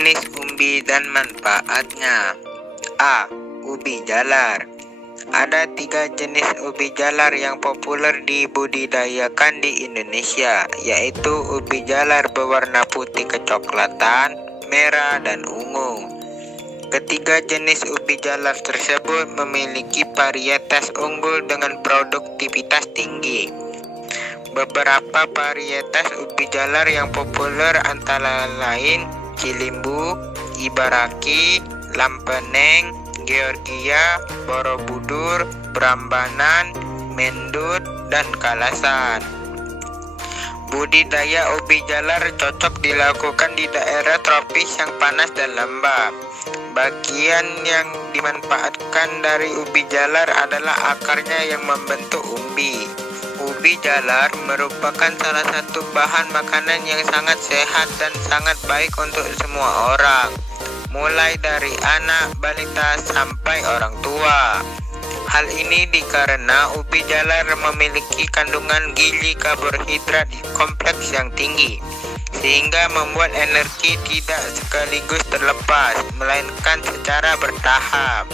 Jenis umbi dan manfaatnya. A. Ubi jalar. Ada 3 jenis ubi jalar yang populer dibudidayakan di Indonesia, yaitu ubi jalar berwarna putih kecoklatan, merah, dan ungu. Ketiga jenis ubi jalar tersebut memiliki varietas unggul dengan produktivitas tinggi. Beberapa varietas ubi jalar yang populer antara lain Cilimbu, Ibaraki, Lampeneng, Georgia, Borobudur, Prambanan, Mendut, dan Kalasan. Budidaya ubi jalar cocok dilakukan di daerah tropis yang panas dan lembab. Bagian yang dimanfaatkan dari ubi jalar adalah akarnya yang membentuk umbi. Ubi jalar merupakan salah satu bahan makanan yang sangat sehat dan sangat baik untuk semua orang, mulai dari anak, balita, sampai orang tua. Hal ini dikarenakan ubi jalar memiliki kandungan gizi karbohidrat kompleks yang tinggi, sehingga membuat energi tidak sekaligus terlepas, melainkan secara bertahap.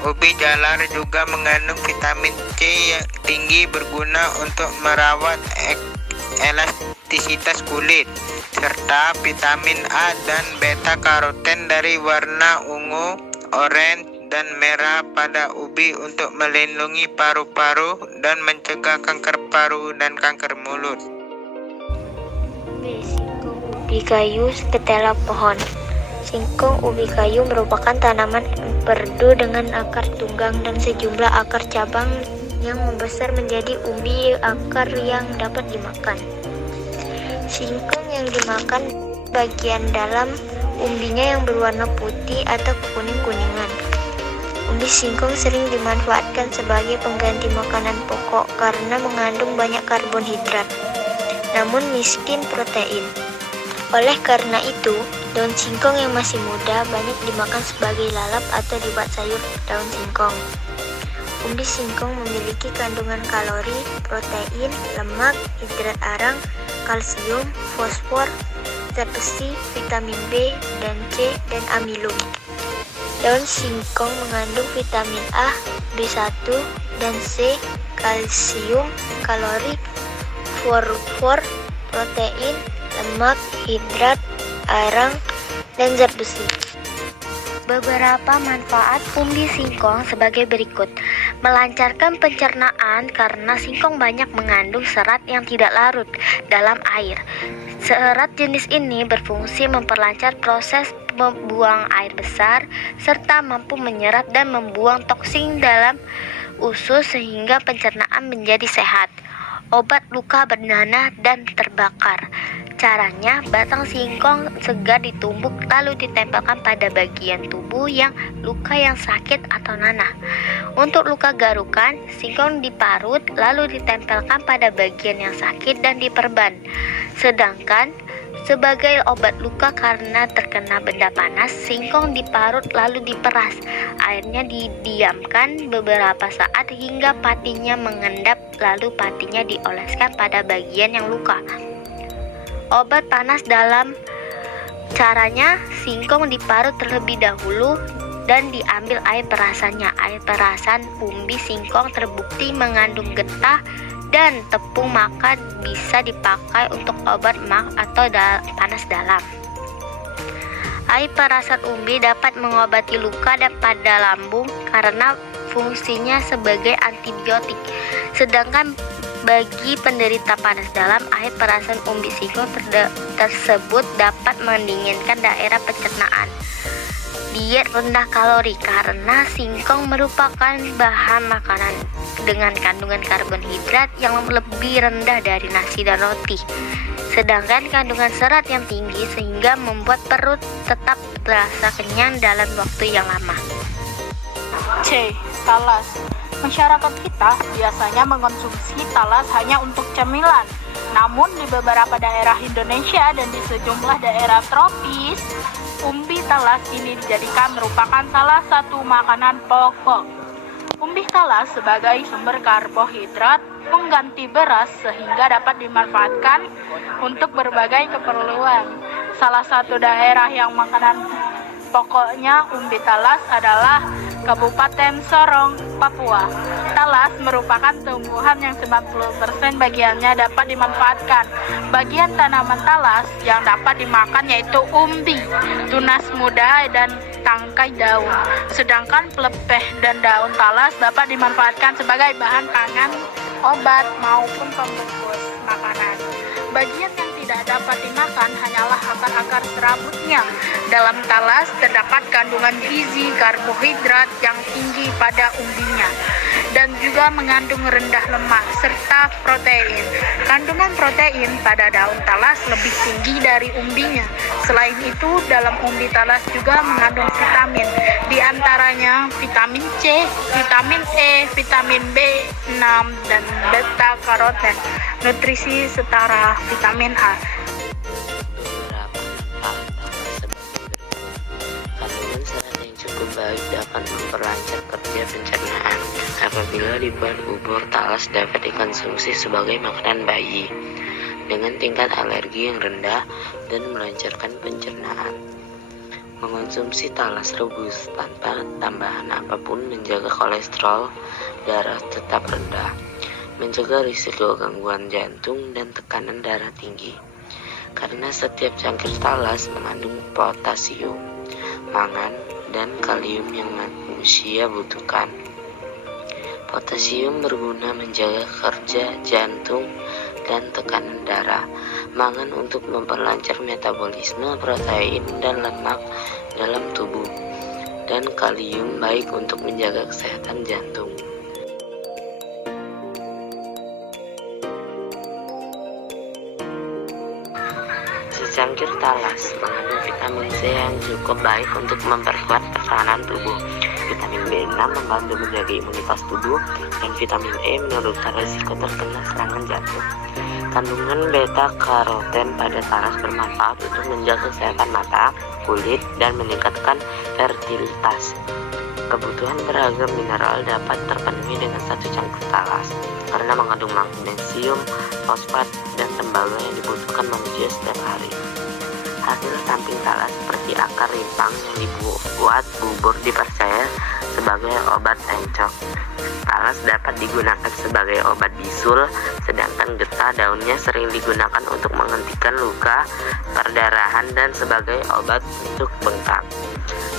Ubi jalar juga mengandung vitamin C yang tinggi berguna untuk merawat elastisitas kulit, serta vitamin A dan beta karoten dari warna ungu, oranye, dan merah pada ubi untuk melindungi paru-paru dan mencegah kanker paru dan kanker mulut. Singkong ubi kayu ketela pohon. Singkong ubi kayu merupakan tanaman empedu dengan akar tunggang dan sejumlah akar cabang yang membesar menjadi umbi akar yang dapat dimakan. Singkong yang dimakan bagian dalam umbinya yang berwarna putih atau kuning-kuningan. Umbi singkong sering dimanfaatkan sebagai pengganti makanan pokok karena mengandung banyak karbohidrat, namun miskin protein. Oleh karena itu, daun singkong yang masih muda banyak dimakan sebagai lalap atau dibuat sayur daun singkong. Umbi singkong memiliki kandungan kalori, protein, lemak, hidrat arang, kalsium, fosfor, zat besi, vitamin B dan C, dan amilum. Daun singkong mengandung vitamin A, B1, dan C, kalsium, kalori, fosfor, protein, lemak, hidrat, arang, dan zat besi. Beberapa manfaat umbi singkong sebagai berikut. Melancarkan pencernaan karena singkong banyak mengandung serat yang tidak larut dalam air. Serat jenis ini berfungsi memperlancar proses membuang air besar serta mampu menyerap dan membuang toksin dalam usus sehingga pencernaan menjadi sehat. Obat luka bernanah dan terbakar. Caranya, batang singkong segar ditumbuk lalu ditempelkan pada bagian tubuh yang luka yang sakit atau nanah. Untuk luka garukan, singkong diparut lalu ditempelkan pada bagian yang sakit dan diperban. Sedangkan sebagai obat luka karena terkena benda panas, singkong diparut lalu diperas. Airnya didiamkan beberapa saat hingga patinya mengendap, lalu patinya dioleskan pada bagian yang luka. Obat panas dalam caranya, singkong diparut terlebih dahulu dan diambil air perasannya. Air perasan umbi singkong terbukti mengandung getah dan tepung, maka bisa dipakai untuk obat mah atau panas dalam. Air perasan umbi dapat mengobati luka dan pada lambung karena fungsinya sebagai antibiotik. Sedangkan bagi penderita panas dalam, air perasan umbi singkong tersebut dapat mendinginkan daerah pencernaan. Diet rendah kalori karena singkong merupakan bahan makanan dengan kandungan karbohidrat yang lebih rendah dari nasi dan roti, sedangkan kandungan serat yang tinggi sehingga membuat perut tetap terasa kenyang dalam waktu yang lama. C. Talas. Masyarakat kita biasanya mengkonsumsi talas hanya untuk cemilan. Namun di beberapa daerah Indonesia dan di sejumlah daerah tropis, umbi talas ini dijadikan merupakan salah satu makanan pokok. Umbi talas sebagai sumber karbohidrat mengganti beras sehingga dapat dimanfaatkan untuk berbagai keperluan. Salah satu daerah yang makanan pokoknya umbi talas adalah Kabupaten Sorong, Papua. Talas merupakan tumbuhan yang 90% bagiannya dapat dimanfaatkan. Bagian tanaman talas yang dapat dimakan yaitu umbi, tunas muda, dan tangkai daun. Sedangkan pelepeh dan daun talas dapat dimanfaatkan sebagai bahan pangan, obat, maupun pembungkus makanan. Bagian yang tidak dapat dimakan hanyalah akar-akar serabutnya. Dalam talas terdapat kandungan gizi karbohidrat yang tinggi pada umbinya dan juga mengandung rendah lemak serta protein. Kandungan protein pada daun talas lebih tinggi dari umbinya. Selain itu, dalam umbi talas juga mengandung vitamin, di antaranya vitamin C, vitamin E, vitamin B6, dan beta karoten. Nutrisi setara vitamin A. Kandungan serat yang cukup baik dapat memperlancar kerja pencernaan. Apabila dibuat bubur talas dapat dikonsumsi sebagai makanan bayi dengan tingkat alergi yang rendah dan melancarkan pencernaan. Mengonsumsi talas rebus tanpa tambahan apapun menjaga kolesterol darah tetap rendah, mencegah risiko gangguan jantung dan tekanan darah tinggi. Karena setiap cangkir talas mengandung potasium, mangan, dan kalium yang manusia butuhkan. Potasium berguna menjaga kerja jantung dan tekanan darah, mangan untuk memperlancar metabolisme protein dan lemak dalam tubuh, dan kalium baik untuk menjaga kesehatan jantung. Secangkir talas mengandung vitamin C yang cukup baik untuk memperkuat pertahanan tubuh. Vitamin B6 membantu menjaga imunitas tubuh, dan vitamin E menurunkan risiko terkena serangan jantung. Kandungan beta karoten pada talas bermanfaat untuk menjaga kesehatan mata, kulit, dan meningkatkan fertilitas. Kebutuhan beragam mineral dapat terpenuhi dengan satu cangkir talas karena mengandung magnesium, fosfat, dan tembaga yang dibutuhkan manusia setiap hari. Hasil samping talas seperti akar rimpang yang dibuat bubur dipercaya sebagai obat encok. Talas dapat digunakan sebagai obat bisul, sedangkan getah daunnya sering digunakan untuk menghentikan luka, perdarahan, dan sebagai obat untuk bengkak.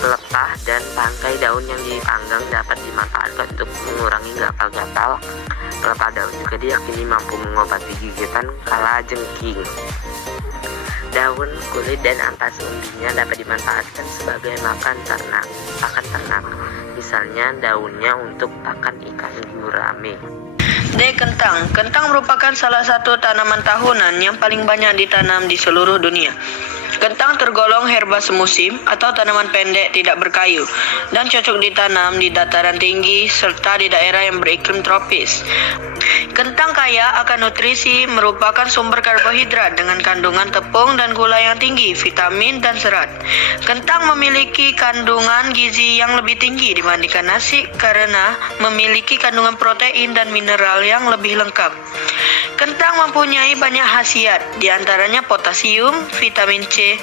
Pelepah dan tangkai daun yang dipanggang dapat dimanfaatkan untuk mengurangi gatal-gatal. Pelepah daun juga diyakini mampu mengobati gigitan kala jengking. Daun, kulit, dan ampas umbinya dapat dimanfaatkan sebagai pakan ternak. Misalnya daunnya untuk pakan ikan gurame. Kentang. Kentang merupakan salah satu tanaman tahunan yang paling banyak ditanam di seluruh dunia. Kentang tergolong herba semusim atau tanaman pendek tidak berkayu dan cocok ditanam di dataran tinggi serta di daerah yang beriklim tropis. Kentang kaya akan nutrisi, merupakan sumber karbohidrat dengan kandungan tepung dan gula yang tinggi, vitamin, dan serat. Kentang memiliki kandungan gizi yang lebih tinggi dibandingkan nasi karena memiliki kandungan protein dan mineral yang lebih lengkap. Kentang mempunyai banyak khasiat, diantaranya potasium, vitamin C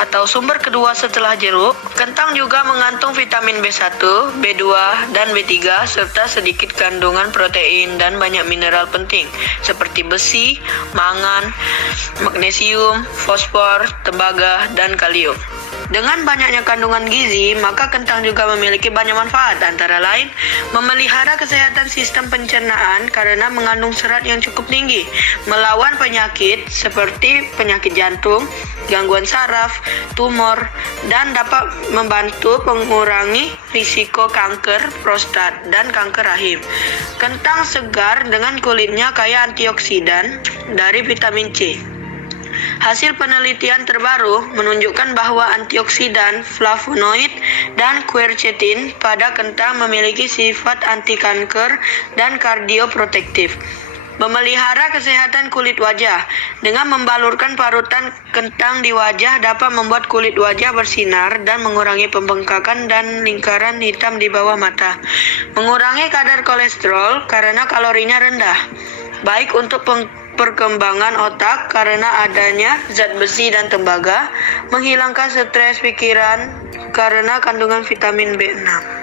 atau sumber kedua setelah jeruk. Kentang juga mengandung vitamin B1, B2, dan B3 serta sedikit kandungan protein dan banyak mineral penting seperti besi, mangan, magnesium, fosfor, tembaga, dan kalium. Dengan banyaknya kandungan gizi, maka kentang juga memiliki banyak manfaat, antara lain memelihara kesehatan sistem pencernaan karena mengandung serat yang cukup tinggi, melawan penyakit seperti penyakit jantung, gangguan saraf, tumor, dan dapat membantu mengurangi risiko kanker prostat dan kanker rahim. Kentang segar dengan kulitnya kaya antioksidan dari vitamin C. Hasil penelitian terbaru menunjukkan bahwa antioksidan, flavonoid, dan quercetin pada kentang memiliki sifat anti kanker dan kardioprotektif. Memelihara kesehatan kulit wajah. Dengan membalurkan parutan kentang di wajah dapat membuat kulit wajah bersinar dan mengurangi pembengkakan dan lingkaran hitam di bawah mata. Mengurangi kadar kolesterol karena kalorinya rendah. Baik untuk perkembangan otak karena adanya zat besi dan tembaga, menghilangkan stres pikiran karena kandungan vitamin B6.